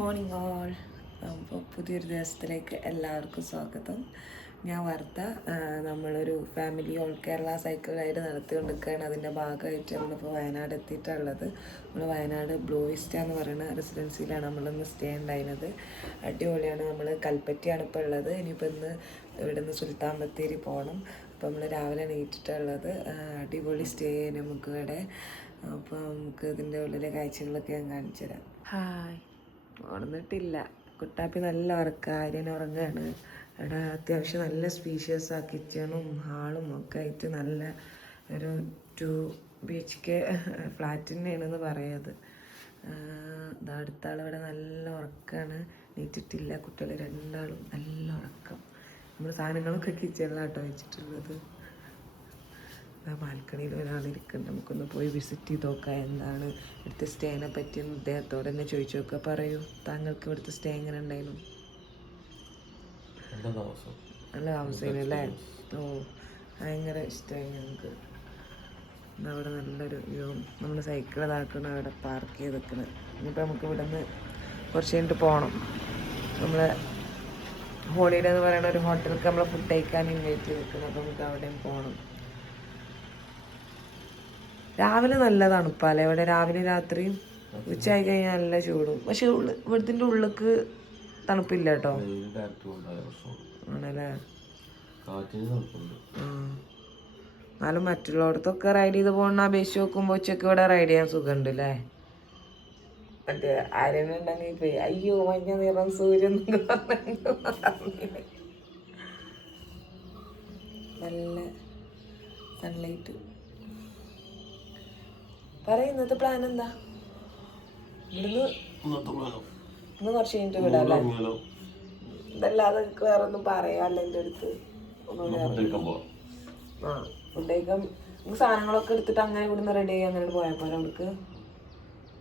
Morning all. അപ്പോൾ പുതിയൊരു ദിവസത്തിലേക്ക് എല്ലാവർക്കും സ്വാഗതം. ഞാൻ വാർത്ത നമ്മളൊരു family all Kerala cycle ride നടത്തിക്കൊണ്ടിരിക്കുകയാണ്. അതിൻ്റെ ഭാഗമായിട്ട് നമ്മളിപ്പോൾ വയനാട് എത്തിയിട്ടുള്ളത്. നമ്മൾ വയനാട് ബ്ലൂ വിസ്റ്റ എന്ന് പറയുന്ന റെസിഡൻസിയിലാണ് നമ്മളിന്ന് സ്റ്റേ ഉണ്ടായിരുന്നത്. അടിപൊളിയാണ്. നമ്മൾ കൽപ്പറ്റയാണ് ഇപ്പോൾ ഉള്ളത്. ഇനിയിപ്പോൾ ഇന്ന് ഇവിടെ നിന്ന് സുൽത്താൻ ബത്തേരി പോകണം. അപ്പോൾ നമ്മൾ രാവിലെ എണീറ്റിട്ടുള്ളത്. അടിപൊളി സ്റ്റേ നമുക്ക് ഇവിടെ. അപ്പോൾ നമുക്ക് ഇതിൻ്റെ ഉള്ളിലെ കാഴ്ചകളൊക്കെ ഞാൻ കാണിച്ചു തരാം. ഹായ്, ഉണർന്നിട്ടില്ല. കുട്ടാപ്പി നല്ല ഉറക്കം ഉറങ്ങുകയാണ്. ഇവിടെ അത്യാവശ്യം നല്ല സ്പീഷ്യസ് ആ കിച്ചണും ഹാളും ഒക്കെ ആയിട്ട് നല്ല ഒരു 2 BHK ഫ്ലാറ്റ് തന്നെയാണെന്ന് പറയാത്. അടുത്ത ആൾ ഇവിടെ നല്ല ഉറക്കമാണ്. നീറ്റിട്ടില്ല. കുട്ടികൾ രണ്ടാളും നല്ല ഉറക്കം. നമ്മൾ സാധനങ്ങളൊക്കെ കിച്ചണിലാട്ടോ വെച്ചിട്ടുള്ളത്. ബാൽക്കണിയിൽ ഒരാളിരിക്കുന്നുണ്ട്. നമുക്കൊന്ന് പോയി വിസിറ്റ് ചെയ്ത് നോക്കാം. എന്താണ് ഇവിടുത്തെ സ്റ്റേനെ പറ്റി അദ്ദേഹത്തോട് തന്നെ ചോദിച്ചു നോക്കുക. പറയൂ, താങ്കൾക്ക് ഇവിടുത്തെ സ്റ്റേ എങ്ങനെ ഉണ്ടായിരുന്നു? നല്ല താമസമായിരുന്നു അല്ലേ? ഓ, ഭയങ്കര ഇഷ്ടമായി ഞങ്ങൾക്ക്. അവിടെ നല്ലൊരു വ്യൂ. നമ്മൾ സൈക്കിൾ ഇതാക്കണം, അവിടെ പാർക്ക് ചെയ്ത് വെക്കണം. ഇനിയിപ്പോൾ നമുക്ക് ഇവിടെ നിന്ന് കുറച്ച് കഴിഞ്ഞിട്ട് പോകണം. നമ്മൾ ഹോളിഡേ എന്ന് പറയുന്ന ഒരു ഹോട്ടലിലേക്ക് നമ്മൾ ഫുഡ് കഴിക്കാൻ ഇൻവൈറ്റ് ചെയ്ത് വെക്കണം. അപ്പോൾ നമുക്ക് അവിടെയും പോകണം. രാവിലെ നല്ല തണുപ്പല്ലേ ഇവിടെ. രാവിലെ രാത്രിയും ഉച്ചയായി കഴിഞ്ഞാൽ നല്ല ചൂടും. പക്ഷെ ഇവിടുത്തെ ഉള്ളിലേക്ക് തണുപ്പില്ല കേട്ടോ. ആണല്ലേ? എന്നാലും മറ്റുള്ളടത്തൊക്കെ റൈഡ് ചെയ്ത് പോകണ അപേക്ഷിച്ച് നോക്കുമ്പോൾ ഉച്ചക്ക് ഇവിടെ റൈഡ് ചെയ്യാൻ സുഖമുണ്ട് അല്ലേ? മറ്റേ ആരെന്നുണ്ടെങ്കിൽ പോയി അയ്യോ മഞ്ഞ നിറം സൂര്യൻ നല്ല സൺലൈറ്റ്. പറയും ഇന്നത്തെ പ്ലാൻ എന്താ? ഇവിടുന്ന് ഇന്ന് കുറച്ച് കഴിഞ്ഞിട്ട് വിടാല്ലേ? ഇതല്ലാതെ വേറെ ഒന്നും പറയാല്ല എൻ്റെ അടുത്ത്. ആ, ഫുഡ് കഴിക്കാൻ നമുക്ക് സാധനങ്ങളൊക്കെ എടുത്തിട്ട് അങ്ങനെ ഇവിടുന്ന് റെഡി ആയി അങ്ങനെ പോയാൽ പോലെ അവിടേക്ക്.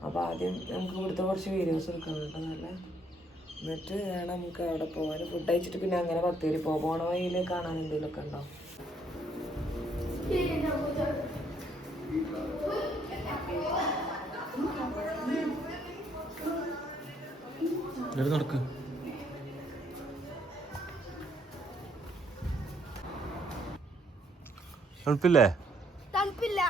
അപ്പോൾ ആദ്യം നമുക്ക് ഇവിടുത്തെ കുറച്ച് വീഡിയോസ് എടുക്കാൻ കേട്ടോ നല്ല. എന്നിട്ട് വേണം നമുക്ക് അവിടെ പോകാൻ. ഫുഡ് കഴിച്ചിട്ട് പിന്നെ അങ്ങനെ ബത്തേരി പോകണ വഴിയിൽ കാണാൻ എന്തെങ്കിലുമൊക്കെ ഉണ്ടോ? നടക്ക്. തണുപ്പില്ലേ? തണുപ്പില്ല.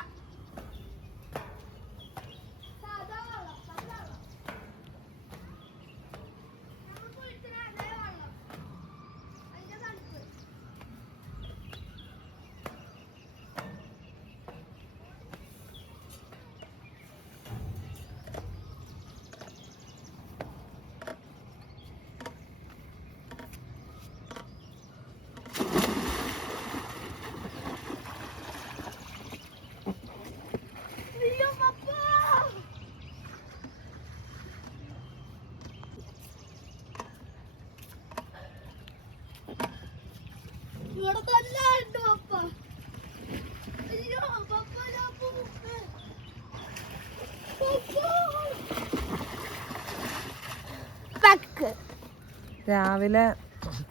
രാവിലെ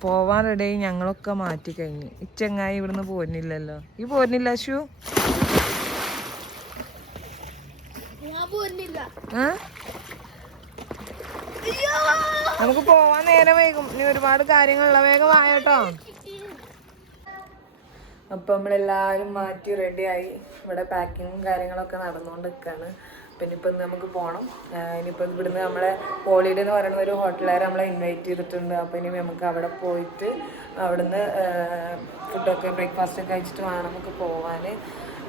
പോവാൻ റെഡിയായി ഞങ്ങളൊക്കെ മാറ്റി കഴിഞ്ഞു. ഈ ചെങ്ങായി ഇവിടുന്ന് പോരുന്നില്ലല്ലോ. ഈ പോരുന്നില്ല അശു? നമുക്ക് പോവാൻ നേരം വൈകും. ഇനി ഒരുപാട് കാര്യങ്ങളുള്ള. വേഗം വായോട്ടോ. അപ്പം നമ്മളെല്ലാവരും മാറ്റി റെഡിയായി. ഇവിടെ പാക്കിങ്ങും കാര്യങ്ങളൊക്കെ നടന്നുകൊണ്ടിരിക്കുകയാണ്. പിന്നെ ഇപ്പം നമുക്ക് പോകണം. ഇനിയിപ്പോൾ ഇവിടുന്ന് നമ്മളെ ഹോളിഡേ എന്ന് പറയുന്ന ഒരു ഹോട്ടലുകാർ നമ്മളെ ഇൻവൈറ്റ് ചെയ്തിട്ടുണ്ട്. അപ്പോൾ ഇനി നമുക്ക് അവിടെ പോയിട്ട് അവിടുന്ന് ഫുഡൊക്കെ ബ്രേക്ക്ഫാസ്റ്റൊക്കെ കഴിച്ചിട്ട് വേണം നമുക്ക് പോകാൻ.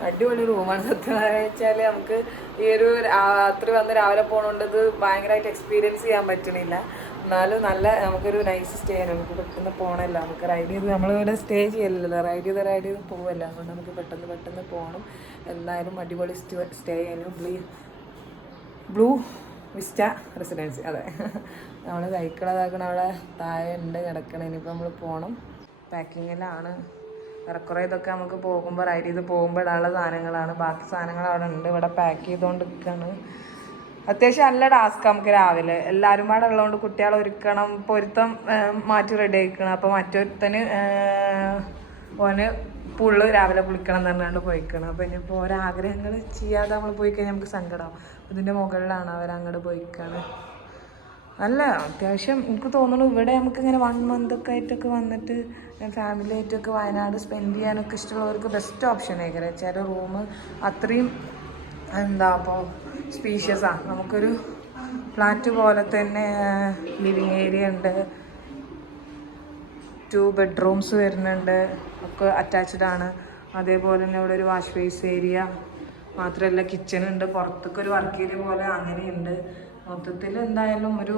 അടിപൊളി റൂമാണ്. സത്യം വെച്ചാൽ നമുക്ക് ഈ ഒരു രാത്രി വന്ന് രാവിലെ പോകണോണ്ട് ഇത് ഭയങ്കരമായിട്ട് എക്സ്പീരിയൻസ് ചെയ്യാൻ പറ്റണില്ല. എന്നാലും നല്ല നമുക്കൊരു നൈസ് സ്റ്റേ ആണ്. നമുക്ക് പെട്ടെന്ന് പോകണമല്ല. നമുക്ക് റൈഡ് ചെയ്ത് നമ്മളിവിടെ സ്റ്റേ ചെയ്യലില്ലല്ലോ. റൈഡ് ചെയ്ത് പോവല്ല. അതുകൊണ്ട് നമുക്ക് പെട്ടെന്ന് പോകണം. എന്തായാലും അടിപൊളി സ്റ്റേ ചെയ്യാനും ബ്ലൂ വിസ്റ്റ റെസിഡൻസി. അതെ, നമ്മൾ സൈക്കിൾ അതാക്കണം. അവിടെ താഴെ ഉണ്ട് കിടക്കണം. ഇനിയിപ്പോൾ നമ്മൾ പോകണം. പാക്കിങ്ങിലാണ്. ഏറെക്കുറെ ഇതൊക്കെ നമുക്ക് പോകുമ്പോൾ റൈഡ് ചെയ്ത് പോകുമ്പോൾ ഇടാനുള്ള സാധനങ്ങളാണ്. ബാക്കി സാധനങ്ങൾ അവിടെ ഉണ്ട്. ഇവിടെ പാക്ക് ചെയ്തുകൊണ്ട് നിൽക്കുകയാണ്. അത്യാവശ്യം നല്ല ടാസ്ക് നമുക്ക് രാവിലെ. എല്ലാവരും പാടെ ഉള്ളതുകൊണ്ട് കുട്ടികളെ ഒരുക്കണം. പൊരുത്തം മാറ്റി റെഡി ആയിക്കണം. അപ്പോൾ മറ്റൊരുത്തന് ഓന് പുള്ള് രാവിലെ കുളിക്കണം എന്ന് പറഞ്ഞാണ്ട് പോയിക്കണം. അപ്പോൾ ഇനിയിപ്പോൾ ഓരാഗ്രഹങ്ങൾ ചെയ്യാതെ നമ്മൾ പോയി കഴിഞ്ഞാൽ നമുക്ക് സങ്കടമാവും. ഇതിൻ്റെ മുകളിലാണ് അവരങ്ങോട്ട് പോയിക്കാണ്. അല്ല അത്യാവശ്യം എനിക്ക് തോന്നുന്നു ഇവിടെ നമുക്ക് ഇങ്ങനെ 1 month ഒക്കെ ആയിട്ടൊക്കെ വന്നിട്ട് ഫാമിലി ആയിട്ടൊക്കെ വയനാട് സ്പെൻഡ് ചെയ്യാനൊക്കെ ഇഷ്ടമുള്ളവർക്ക് ബെസ്റ്റ് ഓപ്ഷൻ ആയിരിക്കും. ചില റൂം അത്രയും എന്താ അപ്പോൾ സ്പീഷ്യസാണ്. നമുക്കൊരു ഫ്ലാറ്റ് പോലെ തന്നെ ലിവിങ് ഏരിയ ഉണ്ട്, 2 bedrooms വരുന്നുണ്ട്, ഒക്കെ അറ്റാച്ച്ഡ് ആണ്. അതേപോലെ തന്നെ ഇവിടെ ഒരു വാഷ് ബേസ് ഏരിയ മാത്രമല്ല കിച്ചൺ ഉണ്ട്, പുറത്തൊക്കെ ഒരു വർക്ക് ഏരിയ പോലെ അങ്ങനെയുണ്ട്. മൊത്തത്തിൽ എന്തായാലും ഒരു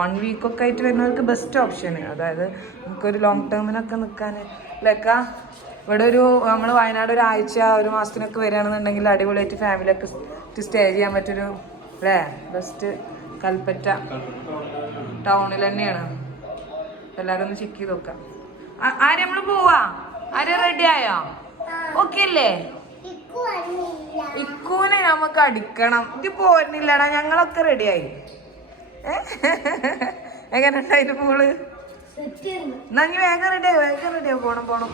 1 week ഒക്കെ ആയിട്ട് വരുന്നവർക്ക് ബെസ്റ്റ് ഓപ്ഷന്. അതായത് നമുക്കൊരു ലോങ് ടേമിനൊക്കെ നിൽക്കാൻ ലക്ക ഇവിടെ ഒരു നമ്മൾ വയനാട് 1 ആഴ്ച 1 മാസത്തിനൊക്കെ വരികയാണെന്നുണ്ടെങ്കിൽ അടിപൊളിയായിട്ട് ഫാമിലിയൊക്കെ സ്റ്റേ ചെയ്യാൻ പറ്റൊരു അല്ലേ ബെസ്റ്റ് കൽപ്പറ്റ ടൗണിൽ തന്നെയാണ്. എല്ലാവരും ഒന്ന് ചെക്ക് ചെയ്ത് നോക്കാം. ആര് നമ്മൾ പോവാ? ആര് റെഡി ആയോ? ഓക്കെ അല്ലേ? ഇക്കൂനെ നമുക്ക് അടിക്കണം. ഇത് പോരുന്നില്ലടാ, ഞങ്ങളൊക്കെ റെഡിയായി. എങ്ങനെ ഉണ്ടായിട്ട് പോള്? എന്നാ വേഗം റെഡിയായി പോണം.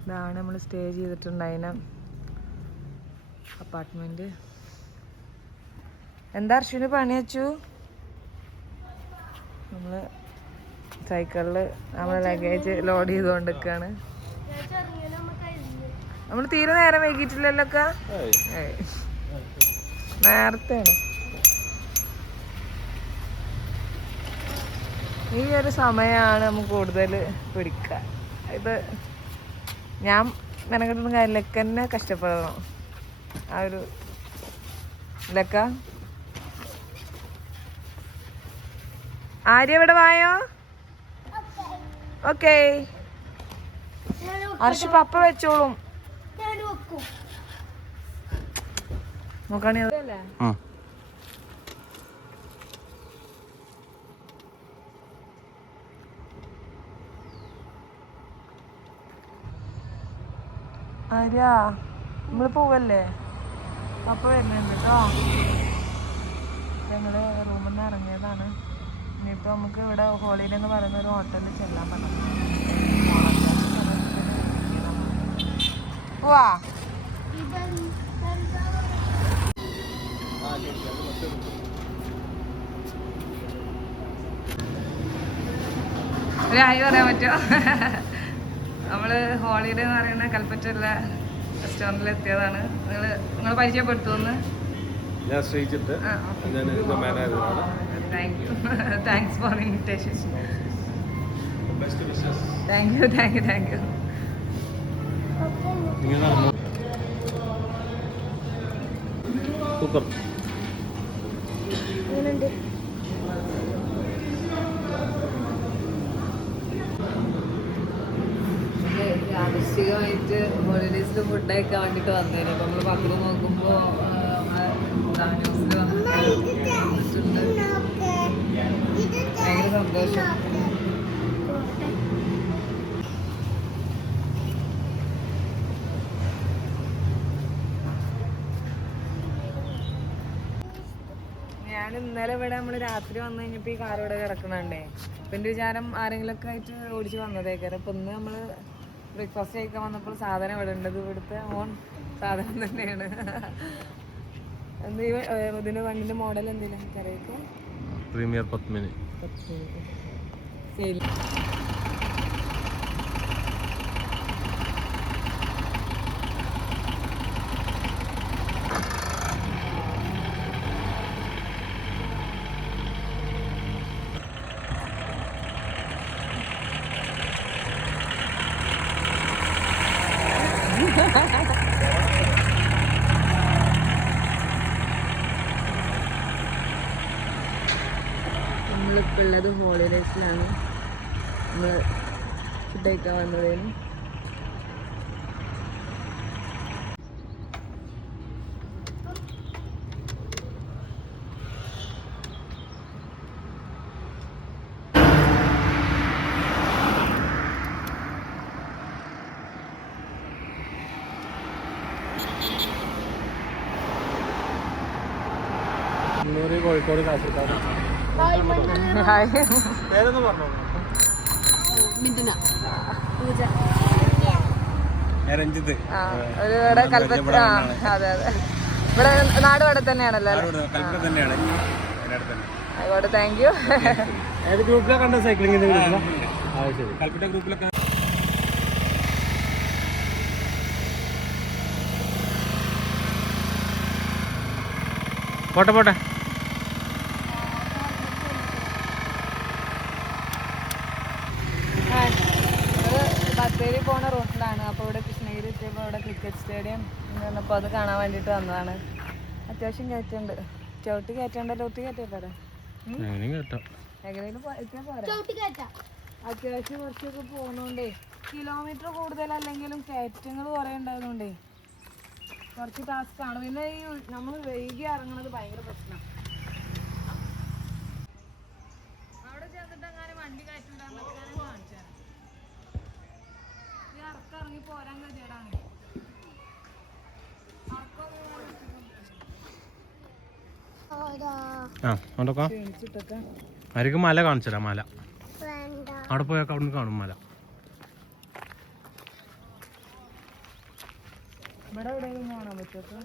ഇതാണ് നമ്മൾ സ്റ്റേ ചെയ്തിട്ടുണ്ടായിന അപ്പാർട്ട്മെന്റ്. എന്താ അർഷുവിന് പണി വെച്ചു? നമ്മള് സൈക്കിളില് നമ്മളെ ലഗേജ് ലോഡ് ചെയ്തുകൊണ്ടിരിക്കുകയാണ്. നമ്മൾ തീരെ നേരം വൈകിട്ടില്ലല്ലോക്ക, നേരത്തെയാണ്. ഈ ഒരു സമയമാണ് നമുക്ക് കൂടുതൽ പിടിക്കുക. ഇത് ഞാൻ മെനക്കെട്ടൊന്നും കാര്യമില്ല, തന്നെ കഷ്ടപ്പെടണം. ആ ഒരു ലക്ക ആര്യ ഇവിടെ വായോ? ഓക്കേ അർഷ് പപ്പ വെച്ചോളും. നോക്കാണി ആര്യ നമ്മള് പോവല്ലേ? പപ്പ വരുന്നുണ്ട് കേട്ടോ. ഞങ്ങള് റൂമിൽ നിന്ന് ഇറങ്ങിയതാണ്. ഇനിയിപ്പോൾ നമുക്ക് ഇവിടെ ഹോളിഡേ എന്ന് പറയുന്ന ഒരു ഹോട്ടലിൽ ചെല്ലാൻ പറ്റും. പോവാ ഒരു ഹായ് പറയാൻ പറ്റുമോ? നമ്മള് ഹോളിഡേ എന്ന് പറയുന്ന കൽപ്പറ്റയുള്ള റെസ്റ്റോറൻറ്റിൽ എത്തിയതാണ്. നിങ്ങൾ പരിചയപ്പെടുത്തുമെന്ന്? ഞാൻ Sreejith, thank you. Thanks for invitation. Thank you. Super. യാദൃശ്ചികമായിട്ട് ഹോളിഡേയ്സിൽ ഫുഡ് കഴിക്കാൻ വേണ്ടിയിട്ട് വന്നേനെ. അപ്പം നമ്മൾ പത്രം നോക്കുമ്പോൾ ന്യൂസിൽ വന്നിട്ടുണ്ട്. ഭയങ്കര സന്തോഷം. ഞാൻ ഇന്നലെ ഇവിടെ നമ്മൾ രാത്രി വന്നു കഴിഞ്ഞപ്പോൾ ഈ കാർ ഇവിടെ കിടക്കണുണ്ടേ. അപ്പം എൻ്റെ വിചാരം ആരെങ്കിലുമൊക്കെ ആയിട്ട് ഓടിച്ച് വന്നതേക്കാരം. അപ്പം ഇന്ന് നമ്മൾ ബ്രേക്ക്ഫാസ്റ്റ് കഴിക്കാൻ വന്നപ്പോൾ സാധനം ഇവിടെ ഉണ്ടത്. ഇവിടുത്തെ ഓൺ സാധനം തന്നെയാണ്. എന്ത് ഇതിന് വണ്ടിൻ്റെ മോഡൽ എന്തെങ്കിലും എനിക്കറിയാം. പ്രീമിയർ പത്മിനി. ശരി. നമ്മളിപ്പോൾ ഉള്ളത് ഹോളിഡേയ്സിലാണ്. നമ്മൾ ഫുഡ് കഴിക്കാൻ വന്നതേനും. കോഴിക്കോട് കാസർഗോഡ്. പേരൊന്ന് പറഞ്ഞോ? രഞ്ജിത്ത്. കൽപ്പറ്റ. അതെ. ഇവിടെ നാട് ഇവിടെ തന്നെയാണല്ലോ കൽപ്പറ്റ തന്നെയാണ്. ആയിക്കോട്ടെ, താങ്ക് യു. ഏത് ഗ്രൂപ്പിലാണ് കണ്ടത്? സൈക്ലിങ്ങിന്റെ ഗ്രൂപ്പിലാണ്. ശരി, കൽപ്പറ്റ ഗ്രൂപ്പിലൊക്കെ. പോട്ടെ പോട്ടെ. ബത്തേരി പോണ റൂട്ടിലാണ്. അപ്പോൾ ഇവിടെ കൃഷ്ണഗിരി എത്തിയപ്പോൾ ഇവിടെ ക്രിക്കറ്റ് സ്റ്റേഡിയം വന്നപ്പോൾ അത് കാണാൻ വേണ്ടിയിട്ട് വന്നതാണ്. അത്യാവശ്യം കയറ്റുണ്ട്. ചവിട്ടി കയറ്റണ്ടല്ലോ, ഒത്തി കയറ്റിയപ്പോരെ എങ്ങനെയും എത്തിയാൽ പോരാ. അത്യാവശ്യം കുറച്ചൊക്കെ പോകുന്നോണ്ടേ കിലോമീറ്റർ കൂടുതലല്ലെങ്കിലും കയറ്റങ്ങൾ കുറേ ഉണ്ടായതുകൊണ്ടേ കുറച്ച് ടാസ്ക്കാണ്. പിന്നെ ഈ നമ്മൾ വൈകി ഇറങ്ങുന്നത് ഭയങ്കര പ്രശ്നം. അവിടെ ചെന്നിട്ട് അങ്ങനെ വണ്ടി കയറ്റുണ്ടാകുന്ന കാണിച്ചാൽ ഈ ഇറക്കം ഇറങ്ങി പോരാൻ കഴിയാടാണ്. ആയിരിക്കും മല കാണിച്ചരാ. മല അവിടെ പോയൊക്കെ അവിടെ കാണും മല. ഇവിടെ എവിടെയെങ്കിലും കാണാൻ പറ്റുമോ?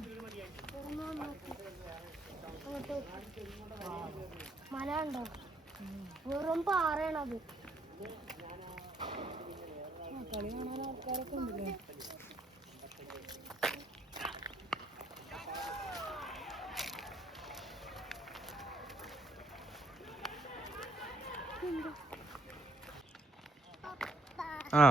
മല ഉണ്ടോ? വെറും പാറയാണത്. കളി കാണാൻ ആൾക്കാരൊക്കെ ഉണ്ടല്ലേ. ആ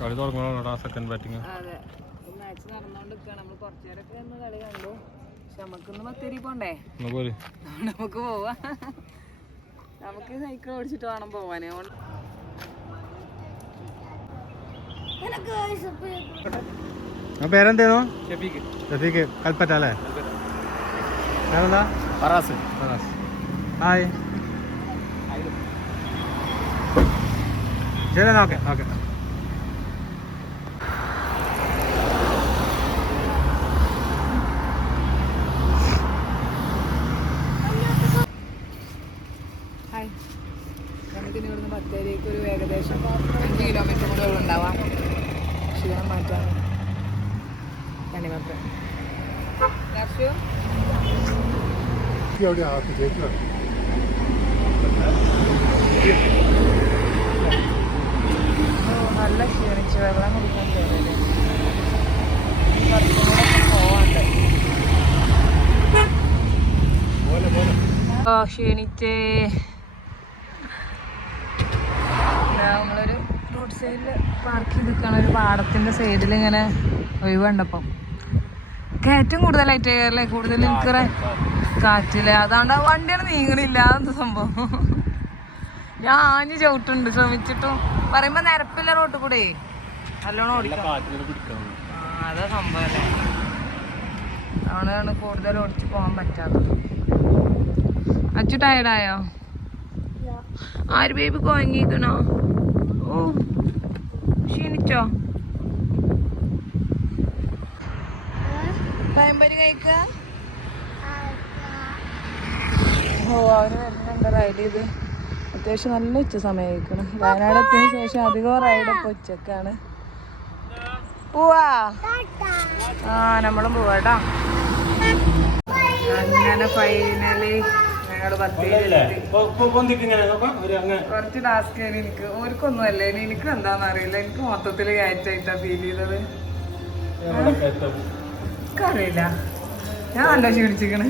കളി തുടങ്ങണോ? Second batting. അതെ, മാച്ച് നടന്നുകൊണ്ടിരിക്കുകയാണ്. നമ്മൾ കുറച്ചു നേരമൊക്കെ ഒന്ന് കളി കണ്ടു. പക്ഷെ നമുക്കൊന്ന് ബത്തേരി പോണ്ടേ? നമുക്ക് പോവാ. നമുക്ക് സൈക്കിൾ ഓടിച്ചിട്ട് വേണം പോവാനേ. പേരെന്തേനോ? ഷഫീഖ്. കൽപ്പറ്റ അല്ലേ? പേരെന്താ? ഫറാസ്. ഹായ്. ശരി, ഓക്കെ ഓക്കെ. ഹായ്. നമുക്കിനി ഇവിടുന്ന് ബത്തേരിക്ക് ഒരു ഏകദേശം 5 കിലോമീറ്റർ കൂടെ ഉണ്ടാവാം. ക്ഷീണം മാറ്റാൻ കണിമക്കൾ. നല്ല ക്ഷീണിച്ച് വെള്ളം കുടിക്കാൻ തോന്നില്ലേ. പോവാണ്ട് ക്ഷീണിച്ചേ. നമ്മളൊരു റോഡ് സൈഡിൽ പാർക്ക് ചെയ്ത് നിൽക്കണം. ഒരു പാടത്തിൻ്റെ സൈഡിൽ ഇങ്ങനെ ഒഴിവുണ്ടപ്പം കയറ്റം കൂടുതലായിട്ട് കയറല്ലേ. കൂടുതൽ എനിക്ക് കാറ്റില്ല. അതുകൊണ്ട് വണ്ടിയാണ് നീങ്ങണില്ല. അതെന്ത് സംഭവം. ഞാൻ ആഞ്ഞ് ചവിട്ടുണ്ട് ശ്രമിച്ചിട്ടും. പറയുമ്പോൾ നിരപ്പില്ല റോട്ടിൽ കൂടെ നല്ലോണം ഓടിക്കാം. അതാ സംഭവം അല്ലേ. അതുകൊണ്ടാണ് കൂടുതൽ ഓടിച്ച് പോകാൻ പറ്റാത്തത്. അച്ചു ടയർഡായോ? ആര് ബേബി കുഴങ്ങിക്കണോ? ഓ, ക്ഷീണിച്ചോ? പഴംപൊരി കഴിക്ക. ഓ, അവന് വരുന്നുണ്ട് റൈഡ് ചെയ്ത്. അത്യാവശ്യം നല്ല ഉച്ച സമയം കഴിക്കണം. വയനാട് എത്തിയതിനു ശേഷം അധികം റൈഡ് ഇപ്പോൾ ഉച്ചക്കാണ്. പോവാ. ആ, നമ്മളും പോവാട്ടോ. അങ്ങനെ ഫൈനലി ഞങ്ങൾ കുറച്ച് ടാസ്ക് ആയിരുന്നു എനിക്ക്. ഓർക്കൊന്നും അല്ലേ, എനിക്ക് എന്താണെന്ന് അറിയില്ല. എനിക്ക് മൊത്തത്തിൽ കയറ്റായിട്ടാ ഫീൽ ചെയ്തത്. എനിക്കറിയില്ല, ഞാൻ നല്ല ക്ഷീണിച്ചിക്കണ്.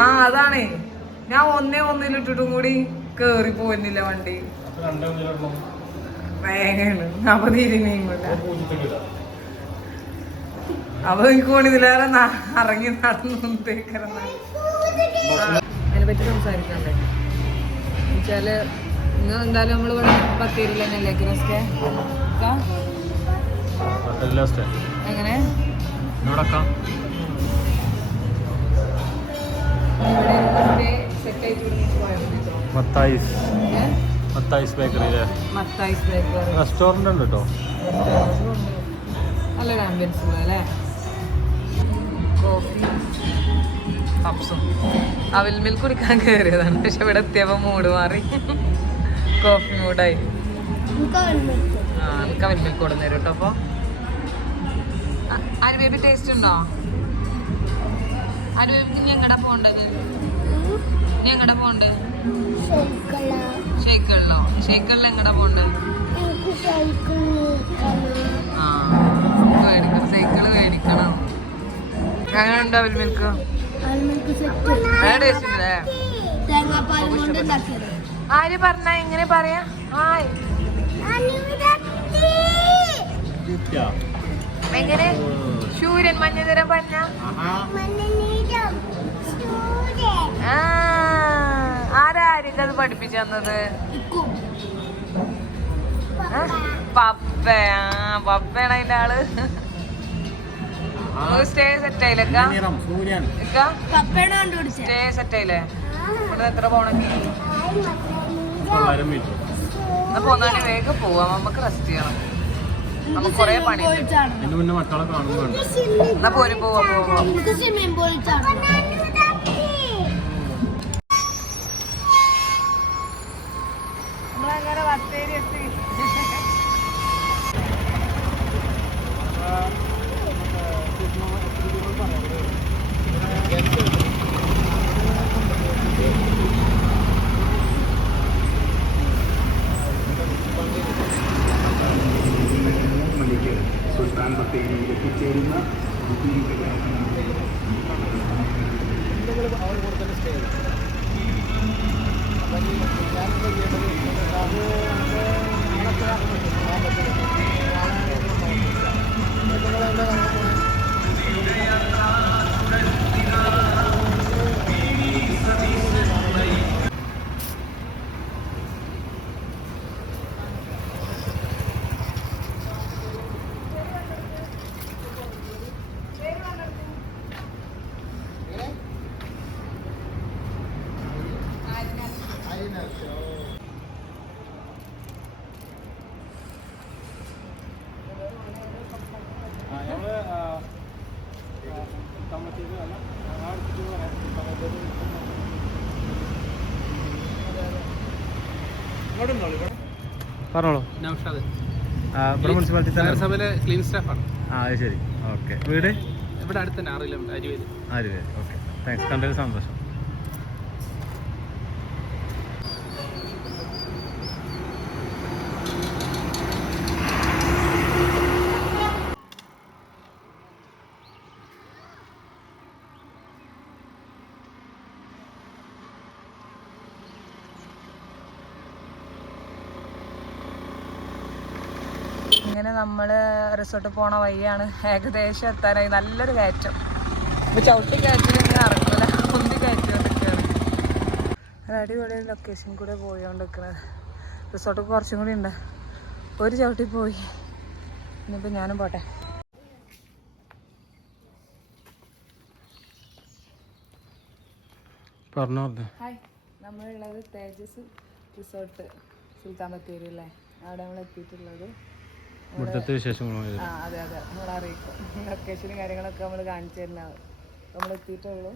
ആ, അതാണേ. ഞാൻ ഒന്നിലിട്ടിട്ടും കൂടി കേറി പോരുന്നില്ല വണ്ടി. വേഗമാണ്. അപ്പൊ തിരിഞ്ഞില്ല. അപ്പൊ എനിക്ക് തോന്നി ഇതിലേറെ ഇറങ്ങി നടന്നു തേക്കറ. അതിനെപ്പറ്റി സംസാരിക്കണ്ടേ എന്നുവെച്ചാല് ഇന്ന് എന്തായാലും നമ്മളിവിടെ ബത്തേരിയിൽ തന്നെയല്ലേ ഗ്രസ്റ്റേ എങ്ങനെ മത്തായിസ് ബേക്കറിയിലെ റെസ്റ്റോറൻ്റ് ഉണ്ട് കേട്ടോ. നല്ലൊരു ആംബിയൻസ് ഉള്ളത് അല്ലേ. കോഫി പപ്സും അവിൽ മിൽക്ക് കുടിക്കാൻ കയറിയതാണ്, പക്ഷെ ഇവിടെ എത്തിയപ്പോൾ മൂഡ് മാറി. കോഫി മൂഡായി. എനിക്ക് അവിൽ മിൽക്ക് കൊടുന്നു തരും കേട്ടോ. അപ്പോൾ ആര് ബേബി ടേസ്റ്റ് ഉണ്ടോ? ആര് ബേബി ഇനി എങ്ങടാ പോണ്ടത്? ഇനി എങ്ങടാ പോണ്ടത്? ഷേക്കുകളിലോ? ഷേക്കുകളിൽ എങ്ങടാ പോണ്ടത്? ആ മേടിക്കണം, സൈക്കിള് മേടിക്കണം. അങ്ങനെ ഉണ്ടോ അവിൽ മിൽക്ക്? ടേസ്റ്റ് ഉണ്ടല്ലേ? ആര് പറഞ്ഞ ഇങ്ങനെ പറയാ? എങ്ങനെ ശൂരൻ മഞ്ഞതരം പറഞ്ഞ ആരായിരിക്കും അത് പഠിപ്പിച്ചു തന്നത്? പപ്പയാണ് അതിന്റെ ആള്. സ്റ്റേ സെറ്റ് ആയില്ലേ? സ്റ്റേ സെറ്റ് ആയില്ലേ? ഇവിടെ എത്ര പോണെങ്കിൽ എന്നാ പോന്നാണ്ടി വേഗം പോവാം, നമുക്ക് റെസ്റ്റ് ചെയ്യണം. നമുക്ക് കൊറേ പണി. എന്നാ പോരും പോവാ പോവാ. നമ്മളങ്ങനെ ബത്തേരി എത്തി. സുൽത്താൻ ബത്തേരിയിൽ എത്തിച്ചേരുന്ന പറഞ്ഞോളൂ. നൗഷാദ്, ഇവിടെ മുനിസിപ്പാലിറ്റി നഗരസഭയിലെ ക്ലീൻ സ്റ്റാഫാണ്. അത് ശരി. ഓക്കെ. വീട് ഇവിടെ അടുത്ത് തന്നെ 6 കിലോമീറ്റർ അരുവേല്. Okay, thanks. കണ്ടതിൽ സന്തോഷം. ഇങ്ങനെ നമ്മൾ റിസോർട്ട് പോണ വഴിയാണ്, ഏകദേശം എത്താനായി. നല്ലൊരു കയറ്റം. ഇപ്പോൾ ചവിട്ടി കയറ്റിലൊന്നും നടക്കില്ല, ഒന്നി കയറ്റിക്കൊണ്ടിരിക്കുകയാണ്. ഒരു അടിപൊളി ലൊക്കേഷൻ കൂടെ പോയിക്കൊണ്ടിരിക്കുന്നത്. റിസോർട്ട് കുറച്ചും കൂടി ഉണ്ട്. ഒരു ചവിട്ടി പോയി. ഇനിയിപ്പോൾ ഞാനും പോട്ടെ. ഹായ്, നമ്മളുള്ളത് തേജസ് റിസോർട്ട് സുൽത്താൻ ബത്തേരി അല്ലേ? അവിടെ നമ്മൾ എത്തിയിട്ടുള്ളത്. ഇവിടുത്തെ വിശേഷങ്ങളോ? അതെ അതെ, നമ്മൾ അറിയിക്കും. ലൊക്കേഷനും കാര്യങ്ങളൊക്കെ നമ്മൾ കാണിച്ചു തരുന്നത്. നമ്മൾ എത്തിയിട്ടുള്ളൂ.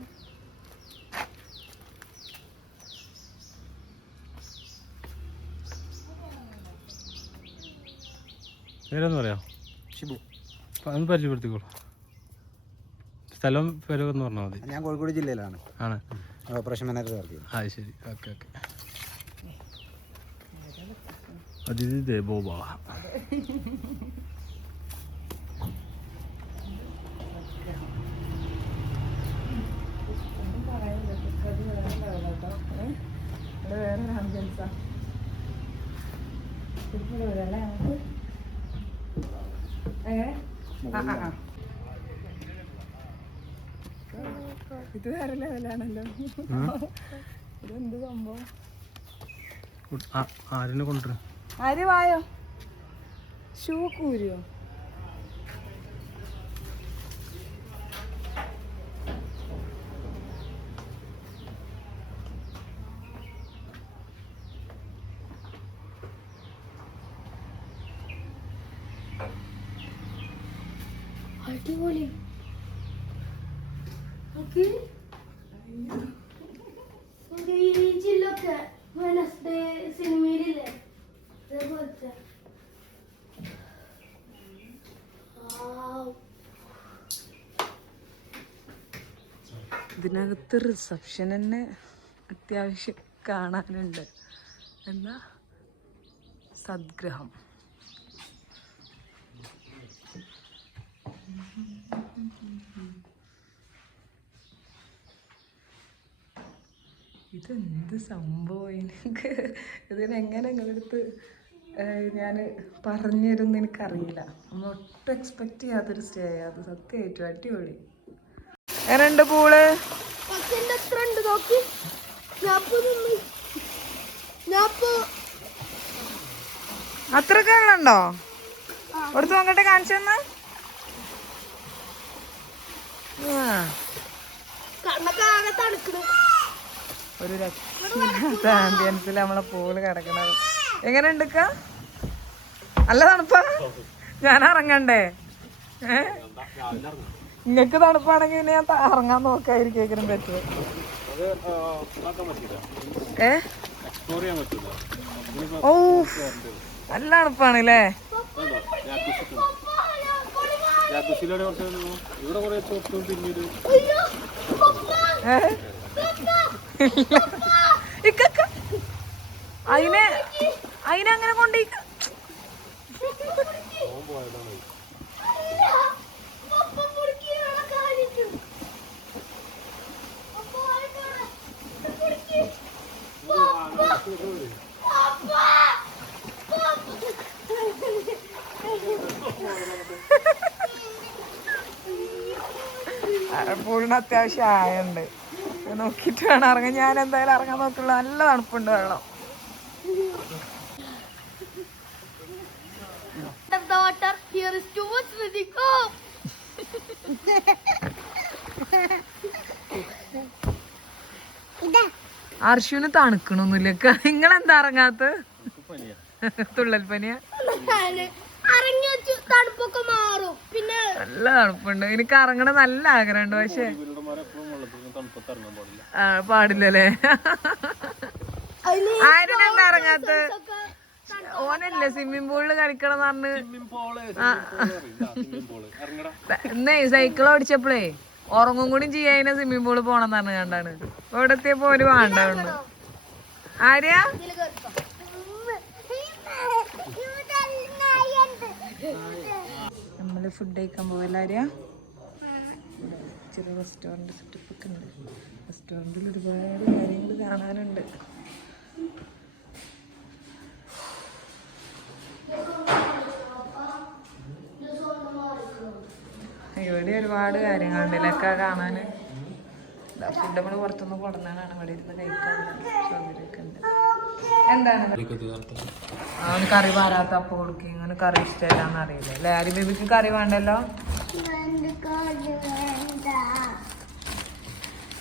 പേരൊന്നും പറയാം? ഷിബു. അതൊന്ന് പരിചയപ്പെടുത്തിക്കോളൂ. സ്ഥലം പേരൊന്ന് പറഞ്ഞാൽ മതി. ഞാൻ കോഴിക്കോട് ജില്ലയിലാണ്. ആണ്. ഓപ്പറേഷൻ മാനേജർ വർക്ക് ചെയ്യുന്നു. അത് ശരി. Okay okay. അതിഥി ദേവോഭ. വേറൊരു ആംബിയൻസാ. എങ്ങനെ? ഇത് വേറെ ലെവലാണല്ലോ. ഇതെന്ത് സംഭവം? ആരിനെ കൊണ്ടുവരും? ആര് വായോ? ഷൂ കൂരിയോ? അടിപൊളി. ഈ ചില്ലൊക്കെ വെനസ്ഡേ സിനിമയിലില്ലേ അതേപോലത്തെ. ഇതിനകത്ത് റിസപ്ഷൻ തന്നെ അത്യാവശ്യം കാണാനുണ്ട്. എന്താ സദ്ഗ്രഹം. ഇതെന്ത് സംഭവം? എനിക്ക് ഇതിനെങ്ങനെ നിങ്ങളടുത്ത് ഞാൻ പറഞ്ഞുതരുമെന്ന് എനിക്കറിയില്ല. നമ്മൾ ഒട്ടും എക്സ്പെക്റ്റ് ചെയ്യാത്തൊരു സ്റ്റേ. അത് സത്യമായിട്ടും അടിപൊളി. എങ്ങനെയുണ്ട് പൂള്? അത്രക്ക് വെള്ളമുണ്ടോ? എടുത്ത് നോക്കട്ടെ, കാണിച്ചു തന്ന. ഒരു രക്ഷയില്ലാത്ത ആംബിയൻസിൽ നമ്മളെ പൂള് കിടക്കണത്. എങ്ങനെ ഉണ്ട്? നല്ല തണുപ്പാ. ഞാൻ ഇറങ്ങണ്ടേ? നിങ്ങക്ക് തണുപ്പാണെങ്കിൽ പിന്നെ ഞാൻ ഇറങ്ങാൻ നോക്കാതിരിക്കും പറ്റുമോ? ഓ നല്ല തണുപ്പാണല്ലേ. അതിനങ്ങനെ കൊണ്ടേക്ക. പൂളിന് അത്യാവശ്യം ആയുണ്ട്. നോക്കിയിട്ട് വേണം ഇറങ്ങാൻ. ഞാൻ എന്തായാലും ഇറങ്ങാൻ നോക്കുള്ളൂ. നല്ല തണുപ്പുണ്ട് വെള്ളം. അർഷുവിന് തണുക്കണൊന്നുമില്ല. നിങ്ങളെന്താ ഇറങ്ങാത്ത? തുള്ളൽ പനിയാ? നല്ല തണുപ്പുണ്ട്. എനിക്ക് ഇറങ്ങണ നല്ല ആഗ്രഹമുണ്ട്. പക്ഷെ പാടില്ലല്ലേ. ആരെന്താ ഇറങ്ങാത്ത? ഓനല്ലേ സ്വിമ്മിംഗ് പൂളില് കളിക്കണം എന്ന് പറഞ്ഞ് സൈക്കിൾ ഓടിച്ചപ്പോഴേ ഉറങ്ങും കൂടി ചെയ്യാൻ സ്വിമ്മിംഗ് പൂള് പോണെന്ന് പറഞ്ഞു കണ്ടാണ്. ഇവിടെ എത്തിയപ്പോ ഒരു വേണ്ട. ആര്യാ നമ്മള് ഫുഡ് കഴിക്കാൻ പോവല്ല? ആര്യാ ചെറിയ റെസ്റ്റോറൻറ്റ് സെറ്റപ്പ് ഒക്കെ ഉണ്ട്. റെസ്റ്റോറൻറ്റിൽ ഒരുപാട് കാര്യങ്ങൾ കാണാനുണ്ട്. ഇവിടെ ഒരുപാട് കാര്യങ്ങളുണ്ട് ഇതൊക്കെ കാണാൻ. ഫുഡ് നമ്മൾ പുറത്തുനിന്ന് കൊടുന്നാണ് ഇവിടെ ഇരുന്ന് കഴിക്കാനുള്ള സൗകര്യമൊക്കെ ഉണ്ട്. എന്താണ് അവന് കറി പാരാത്ത അപ്പം കൊടുക്കുക? ഇങ്ങനെ കറി ഇഷ്ടമല്ലാന്ന് അറിയില്ല അല്ലേ? ആരും ബേബിക്ക് കറി വേണ്ടല്ലോ.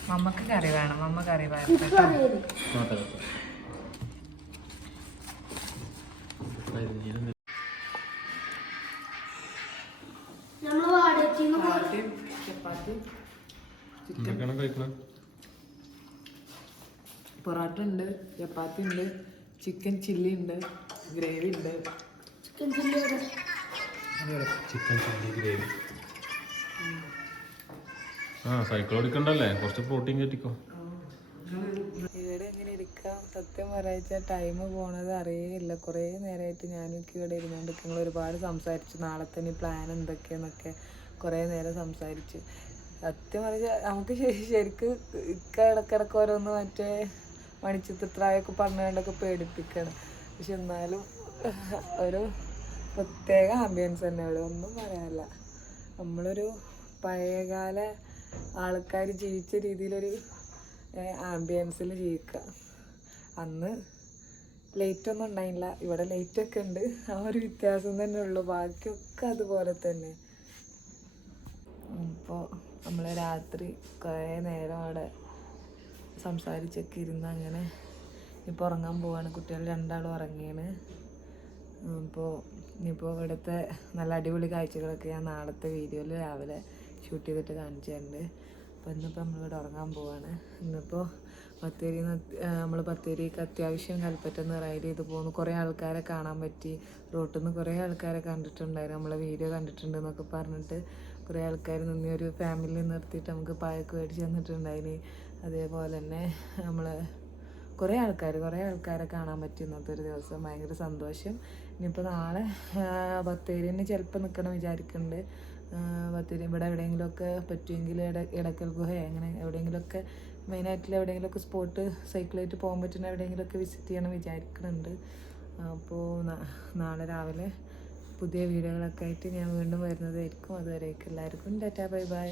മമ്മക്ക് കറി വേണം. മമ്മ കറി പാരട്ടോ. ചപ്പാത്തി, ചിക്കൻ, പൊറോട്ട ഉണ്ട്, ചപ്പാത്തി ഉണ്ട്, ചിക്കൻ ചില്ലി ഉണ്ട്, ഗ്രേവി ഉണ്ട്. Chicken chilli gravy. സൈക്കിൾ ഓടിക്കണ്ടല്ലേ, കുറച്ച് പ്രോട്ടീൻ കയറ്റിക്കോ. ഇവിടെ എങ്ങനെ ഇരിക്കാം? സത്യം പറയാച്ച ടൈം പോണത് അറിയില്ല. കുറേ നേരമായിട്ട് ഞാനൊക്കെ ഇവിടെ ഇരുന്നുകൊണ്ട് നിങ്ങൾ ഒരുപാട് സംസാരിച്ചു. നാളെ തന്നെ പ്ലാൻ എന്തൊക്കെയാന്നൊക്കെ കുറേ നേരം സംസാരിച്ചു. സത്യം പറഞ്ഞാൽ നമുക്ക് ശരിക്ക് ഇടക്കിടക്ക് ഓരോന്ന് മറ്റേ മണിച്ചിത്രയൊക്കെ പറഞ്ഞുകൊണ്ടൊക്കെ പേടിപ്പിക്കണം. പക്ഷെ എന്നാലും ഒരു പ്രത്യേക ആംബിയൻസ് തന്നെ ഇവിടെ, ഒന്നും പറയാനില്ല. നമ്മളൊരു പഴയകാല ആൾക്കാർ ജീവിച്ച രീതിയിലൊരു ആംബിയൻസിൽ ജീവിക്കുക. അന്ന് ലൈറ്റൊന്നും ഉണ്ടായില്ല, ഇവിടെ ലൈറ്റൊക്കെ ഉണ്ട്. ആ ഒരു വ്യത്യാസം തന്നെ ഉള്ളൂ, ബാക്കിയൊക്കെ അതുപോലെ തന്നെ. അപ്പോൾ നമ്മൾ രാത്രി കുറേ നേരം അവിടെ സംസാരിച്ചൊക്കെ ഇരുന്ന് അങ്ങനെ ഇപ്പോൾ ഉറങ്ങാൻ പോവാണ്. കുട്ടികൾ രണ്ടാളും ഉറങ്ങിയാണ്. അപ്പോൾ ഇനിയിപ്പോൾ ഇവിടുത്തെ നല്ല അടിപൊളി കാഴ്ചകളൊക്കെ ഞാൻ നാളത്തെ വീഡിയോയിൽ രാവിലെ ഷൂട്ട് ചെയ്തിട്ട് കാണിച്ചു തരുന്നുണ്ട്. അപ്പോൾ ഇന്നിപ്പോൾ നമ്മളിവിടെ ഉറങ്ങാൻ പോവാണ്. ഇന്നിപ്പോൾ ബത്തേരിക്ക് അത്യാവശ്യം കൽപ്പറ്റന്ന് റൈഡ് ചെയ്ത് പോകുന്നു. കുറേ ആൾക്കാരെ കാണാൻ പറ്റി. റോട്ടിൽ നിന്ന് കുറേ ആൾക്കാരെ കണ്ടിട്ടുണ്ടായിരുന്നു, നമ്മളെ വീഡിയോ കണ്ടിട്ടുണ്ട് എന്നൊക്കെ പറഞ്ഞിട്ട് കുറേ ആൾക്കാർ നിന്ന് ഒരു ഫാമിലി നിർത്തിയിട്ട് നമുക്ക് പായൊക്കെ മേടിച്ച് തന്നിട്ടുണ്ടായിന്. അതേപോലെ തന്നെ നമ്മൾ കുറേ ആൾക്കാരെ കാണാൻ പറ്റി ഇന്നത്തെ ഒരു ദിവസം. ഭയങ്കര സന്തോഷം. ഇനിയിപ്പോൾ നാളെ ബത്തേരിന് ചിലപ്പോൾ നിൽക്കണം വിചാരിക്കുന്നുണ്ട്. ബത്തേരി ഇവിടെ എവിടെയെങ്കിലുമൊക്കെ പറ്റുമെങ്കിൽ ഇടക്കൽ ഗുഹയോ അങ്ങനെ എവിടെയെങ്കിലുമൊക്കെ മെയിനായിട്ടുള്ള എവിടെയെങ്കിലുമൊക്കെ സ്പോട്ട് സൈക്കിളായിട്ട് പോകാൻ പറ്റുന്ന എവിടെയെങ്കിലുമൊക്കെ വിസിറ്റ് ചെയ്യണം വിചാരിക്കുന്നുണ്ട്. അപ്പോൾ നാളെ രാവിലെ പുതിയ വീഡിയോകളൊക്കെ ആയിട്ട് ഞാൻ വീണ്ടും വരുന്നതായിരിക്കും. അതുവരേക്കും എല്ലാവർക്കും ടാറ്റാ ബൈ ബൈ.